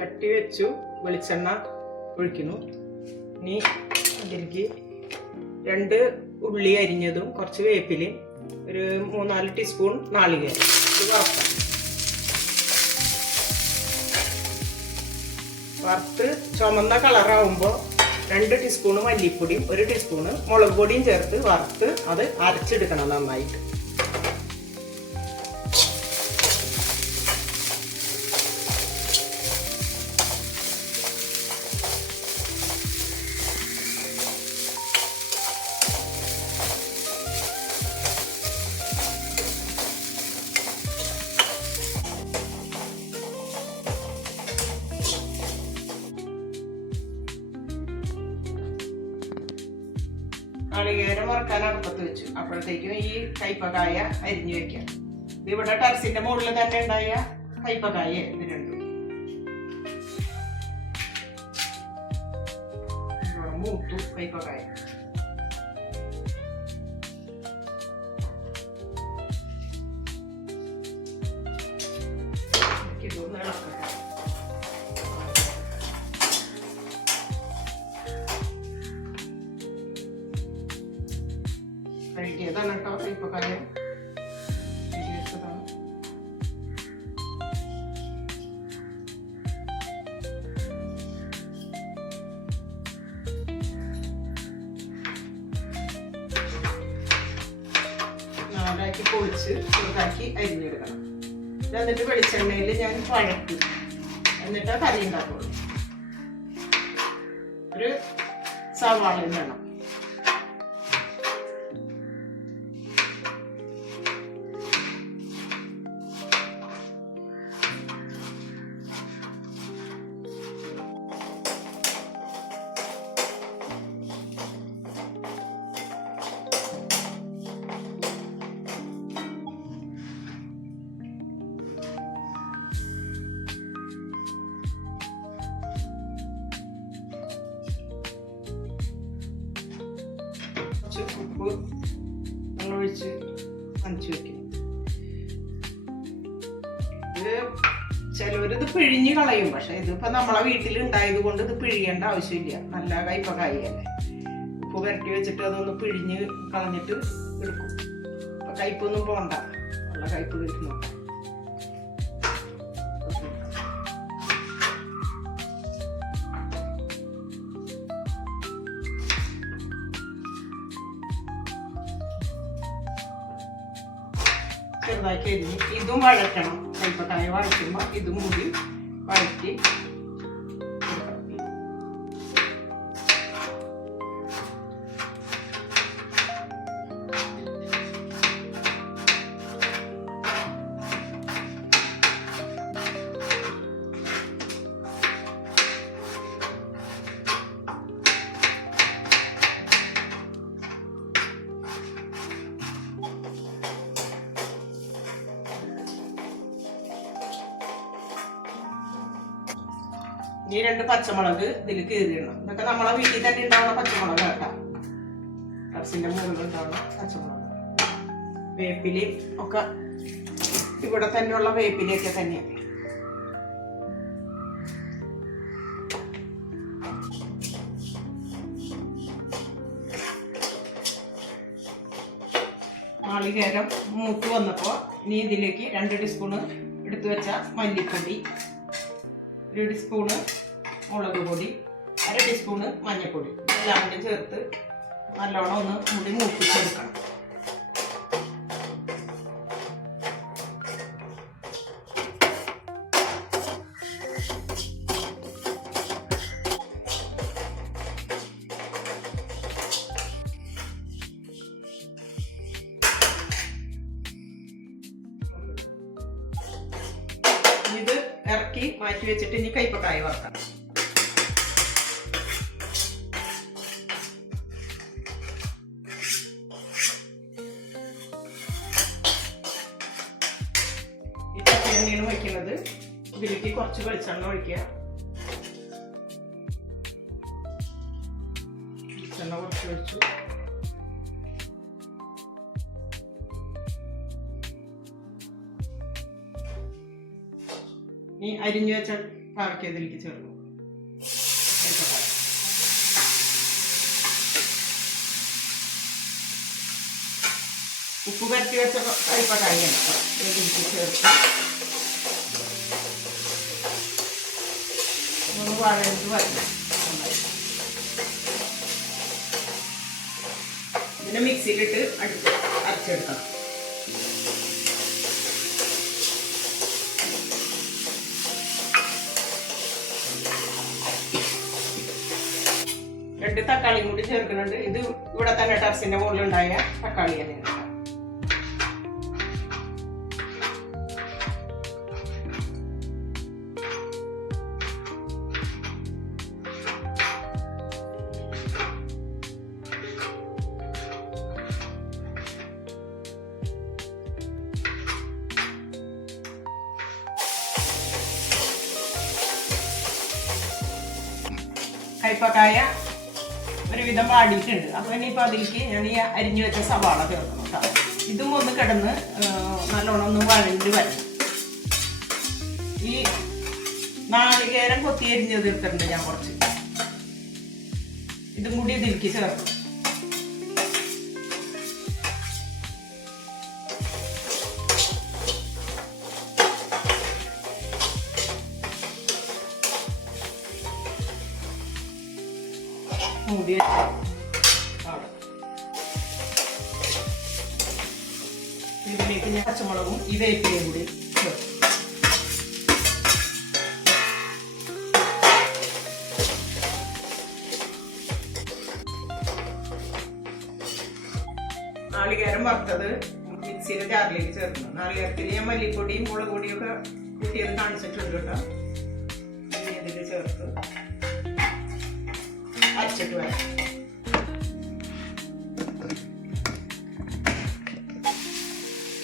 ചട്ടി വെച്ചു വെളിച്ചെണ്ണ ഒഴിക്കുന്നു. ഇനി അതിലേക്ക് രണ്ട് ഉള്ളി അരിഞ്ഞതും കുറച്ച് വേപ്പിലയും ഒരു മൂന്നാൽ ടീസ്പൂൺ നാളികേരം ഇത് വറുത്ത് ചുമന്ന കളറാവുമ്പോൾ രണ്ട് ടീസ്പൂൺ മല്ലിപ്പൊടിയും ഒരു ടീസ്പൂണ് മുളക് പൊടിയും ചേർത്ത് വറുത്ത് അത് അരച്ചെടുക്കണം നന്നായിട്ട്. നാളികേരം വറുക്കാൻ അടുപ്പത്ത് വെച്ചു. അപ്പോഴത്തേക്കും ഈ കൈപ്പകായ അരിഞ്ഞു വെക്കാം. ഇവിടെ ടെറസിന്റെ മുകളിൽ തന്നെ ഉണ്ടായ കയ്പക്കായ ഇത് രണ്ടും. മൂത്തു കയ്പക്കായ കഴുകിയതാണ് കേട്ടോ? ഇപ്പൊ കഴുകി വെച്ചതാണ് നാലാക്കി പൊളിച്ച് ചെറുതാക്കി അരിഞ്ഞെടുക്കണം. എന്നിട്ട് വെളിച്ചെണ്ണയിൽ ഞാൻ വഴക്കും എന്നിട്ട് കറി ഉണ്ടാക്കുള്ളൂ. ഒരു സവാളയും വേണം. ഉപ്പ് വെള്ളമൊഴിച്ച് നനച്ച് വെക്കും. ഇത് ചിലവരിത് പിഴിഞ്ഞ് കളയും പക്ഷെ ഇതിപ്പോ നമ്മളെ വീട്ടിൽ ഉണ്ടായത് കൊണ്ട് ഇത് പിഴിയേണ്ട ആവശ്യമില്ല. നല്ല കയ്പക്കായല്ലേ ഉപ്പ് പുരട്ടി വെച്ചിട്ട് അതൊന്ന് പിഴിഞ്ഞ് കളഞ്ഞിട്ട് എടുക്കും. കയ്പൊന്നും പോണ്ട. നല്ല കയ്പ് കിട്ടുന്നു അരിഞ്ഞ് ഇതും വഴറ്റണം കൈപ്പക്കായ വഴറ്റുമ്പോൾ ഇതും കൂടി വഴറ്റി ഇനി രണ്ട് പച്ചമുളക് ഇതിൽ കീറിയിടണം. ഇതൊക്കെ നമ്മളെ വീട്ടിൽ തന്നെ ഉണ്ടാവുന്ന പച്ചമുളക് കേട്ടോ. ടർസിന്റെ മുകളിൽ ഉണ്ടാവുന്ന പച്ചമുളക്. വേപ്പിലയും ഒക്കെ ഇവിടെ തന്നെയുള്ള വേപ്പിലയൊക്കെ തന്നെയാണ് നാളികേരം മൂത്ത് വന്നപ്പോൾ ഇനി ഇതിലേക്ക് രണ്ട് ടീസ്പൂണ് എടുത്തു വെച്ച മല്ലിപ്പൊടി ഒരു ടീസ്പൂണ് മുളക് പൊടി അര ടീസ്പൂണ് മഞ്ഞൾപ്പൊടി. എല്ലാം കൂടി ചേർത്ത് നല്ലോണം ഒന്ന് മുടി മൂപ്പിച്ചെടുക്കണം. ഇറക്കി മാറ്റി വെച്ചിട്ട് ഇനി കൈപ്പക്കായ വറുക്കാം ഈ വയ്ക്കുന്നത് ഇതിലേക്ക് കുറച്ച് വെളിച്ചെണ്ണ ഒഴിക്കുക. വെളിച്ചെണ്ണ കുറച്ച് ഈ അരിഞ്ഞു വെച്ച കറക്കിയതിലേക്ക് ചേർക്കും ഏത്തക്കായ ഉപ്പ് പരത്തി വെച്ച കൈപ്പക്കായാണ് ഇതിലേക്ക് ചേർക്കും ഒന്ന് ഇതിനെ മിക്സിയിലിട്ട് അടിച്ച് അരച്ചെടുക്കണം. രണ്ട് തക്കാളിയും കൂടി ചേർക്കുന്നുണ്ട്. ഇത് ഇവിടെ തന്നെ ടെറസിന്റെ മുകളിൽ ഉണ്ടായ തക്കാളി തന്നെ കയ്പക്കായ ഒരുവിധം വാടിയിട്ടുണ്ട്. അപ്പൊ ഇനിയിപ്പോ അതിലേക്ക് ഞാൻ ഈ അരിഞ്ഞു വെച്ച സവാള ചേർക്കണം കേട്ടോ ഇതും ഒന്ന് കിടന്ന് നല്ലോണം ഒന്ന് വഴണ്ടി വരണം. ഈ നാളികേരം കൊത്തി അരിഞ്ഞ് തീർത്തിട്ടുണ്ട് ഞാൻ കുറച്ച്. ഇതും കൂടി ഇതിലേക്ക് ചേർക്കണം. അവിടെ ഇതിലേക്ക് ഞാൻ പച്ചമുളകും ഈ കൂടി നാളികേരം വറുത്തത് മിക്സിയിലെ ജാറിലേക്ക് ചേർക്കുന്നു. നാളികേരത്തിൽ ഞാൻ മല്ലിപ്പൊടിയും മുളക് പൊടിയും ഒക്കെ കൂട്ടിയത് കാണിച്ചിട്ടുണ്ട് കേട്ടോ. ഇതിൽ ചേർത്ത് അരച്ചിട്ട് വരാം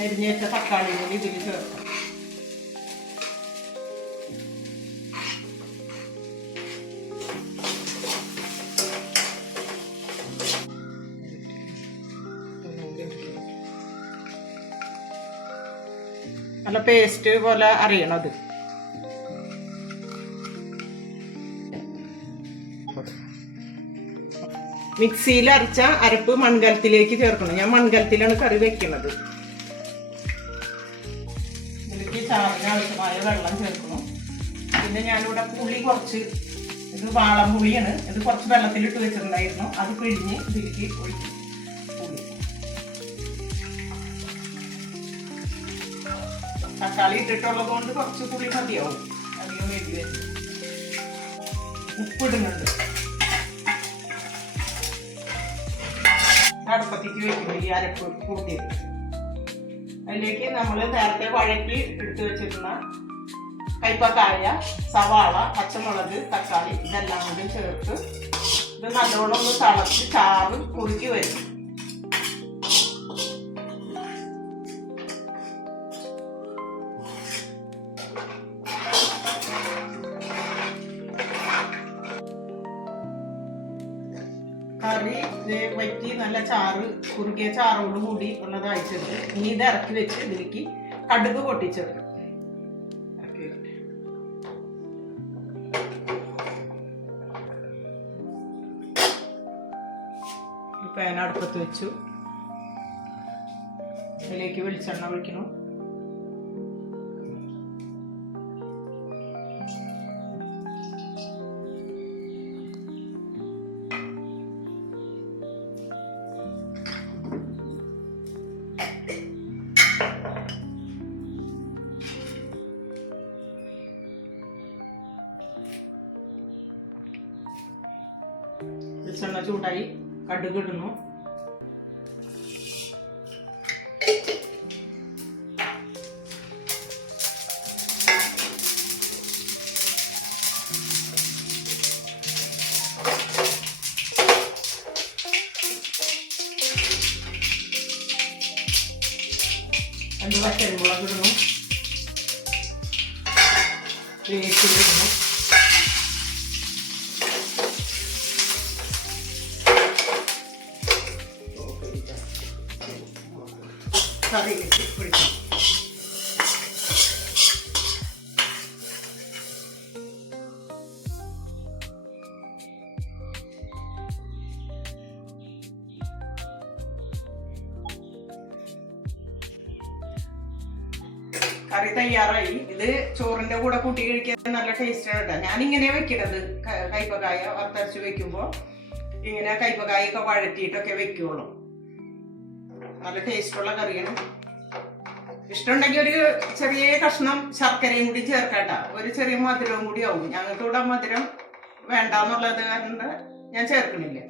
അരിഞ്ഞേറ്റ തക്കാളി കൂടി ഇതിൽ ചേർക്കാം. നല്ല പേസ്റ്റ് പോലെ അറിയണത് മിക്സിയിൽ അരച്ച അരപ്പ് മൺകലത്തിലേക്ക് ചേർക്കണം. ഞാൻ മൺകലത്തിലാണ് കറി വെക്കുന്നത്. ഇതിലേക്ക് ആവശ്യമായ വെള്ളം ചേർക്കണം. പിന്നെ ഞാനിവിടെ പുളി കുറച്ച് ഇത് വാളം പുളിയാണ്. ഇത് കുറച്ച് വെള്ളത്തിലിട്ട് വെച്ചിട്ടുണ്ടായിരുന്നു. അത് പിഴിഞ്ഞ് ഇതിലേക്ക് ഒഴിക്കും. പുളി. തക്കാളി ഇട്ടിട്ടുള്ളത് കൊണ്ട് കുറച്ച് പുളി മതിയാവും. അധികം വേണ്ടി വരും ഉപ്പിടുന്നുണ്ട്. അടുപ്പത്തേക്ക് വെക്കുന്നത് ഈ അരപ്പ് കൂട്ടിയത് അതിലേക്ക് നമ്മൾ നേരത്തെ വഴക്കി എടുത്തു വെച്ചിരുന്ന കൈപ്പക്കായ സവാള പച്ചമുളക് തക്കാളി ഇതെല്ലാം കൂടി ചേർത്ത് ഇത് നല്ലോണം ഒന്ന് തളച്ച് ചാറ് കുറുക്കി വരും. ചാറ് കുറുക്കിയ ചാറോട് കൂടി ഉള്ളത് അയച്ചെടുത്ത് ഇനി ഇത് ഇറക്കി വെച്ച് ഇതിലേക്ക് കടുക് പൊട്ടിച്ചെടുക്കും. പാൻ അടുപ്പത്ത് വെച്ചു. അതിലേക്ക് വെളിച്ചെണ്ണ ഒഴിക്കണം. വെളിച്ചെണ്ണ ചൂടായി കടുക് ഇടുന്നു. രണ്ട് പച്ചരിമുളക് ഇടുന്നു. വേപ്പില കറി തയ്യാറായി. ഇത് ചോറിന്റെ കൂടെ കൂട്ടി കഴിക്കാൻ നല്ല ടേസ്റ്റ് ആണ് കേട്ടോ ഞാൻ ഇങ്ങനെ വെക്കണത് കൈപ്പകായ വറുത്തരച്ച് വെക്കുമ്പോ ഇങ്ങനെ കൈപ്പകായ ഒക്കെ വഴറ്റിയിട്ടൊക്കെ വെക്കുള്ളൂ. നല്ല ടേസ്റ്റുള്ള കറിയാണ്. ഇഷ്ടമുണ്ടെങ്കിൽ ഒരു ചെറിയ കഷ്ണം ശർക്കരയും കൂടി ചേർക്കണ്ട ഒരു ചെറിയ മധുരവും കൂടി ആവും. ഞങ്ങൾക്ക് ഇവിടെ മധുരം വേണ്ടെന്നുള്ളത് കാരണം ഞാൻ ചേർക്കണില്ല.